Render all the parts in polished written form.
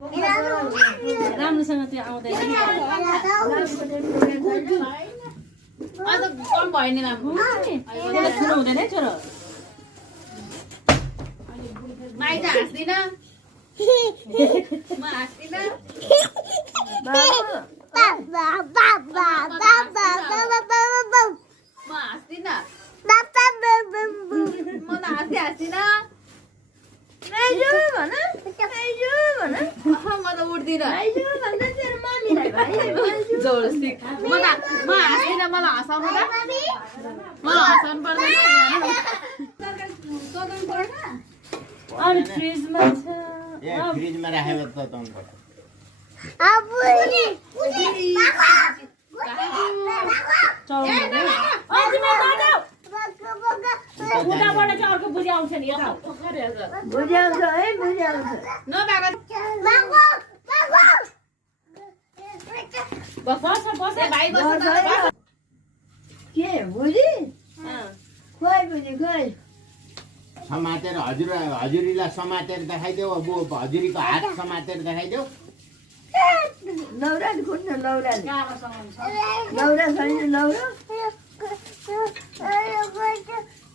राम्रोसँग त्यो आउँदैन आज कम भयो नि राम्रो त्यसलाई ठुलो हुँदैन है छोरो माइ त हाँस्दिन म हाँस्दिन म हाँस्दिन म त हाँस्दिन म त उठ्दिन जबरजस्ती म हाँस्दिन मलाई हँसाउनु त मलाई हँसाउनु पर्दैन अरू फ्रिजमा छ फ्रिजमा राखेर तताउनु पर्छ उताबाट चाहिँ अर्को बुझी आउँछ नि यता बुझाउँछ है बुझाउँछ बस बस भाइ बस के बुझी खोइ बुझी खोइ समातेर हजुरीलाई समातेर देखाइदेऊ हजुरीको हात समातेर देखाइदेऊ लौरा खुट्नु लौरा लौरा छैन लौरा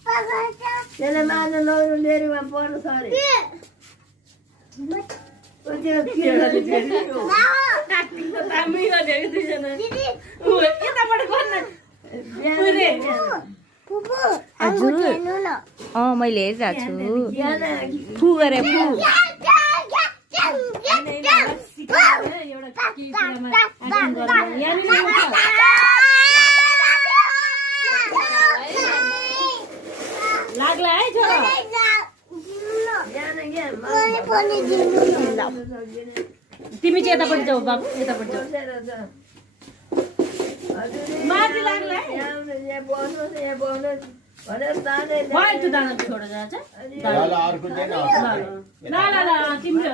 त्यसलाई मार्नु लौरो लेरुमा पर्नु छ अरे मैले हेरिरहेको छु फु गरे फु लाग्ला है छोरा तिमी चाहिँ यतापट्टि जाऊ बाबु यतापट्टि जाऊ माथि लाग्ला है भयो त्यो दाना छोडेर जान्छ ल अर्को दिन ल ल ल तिम्रो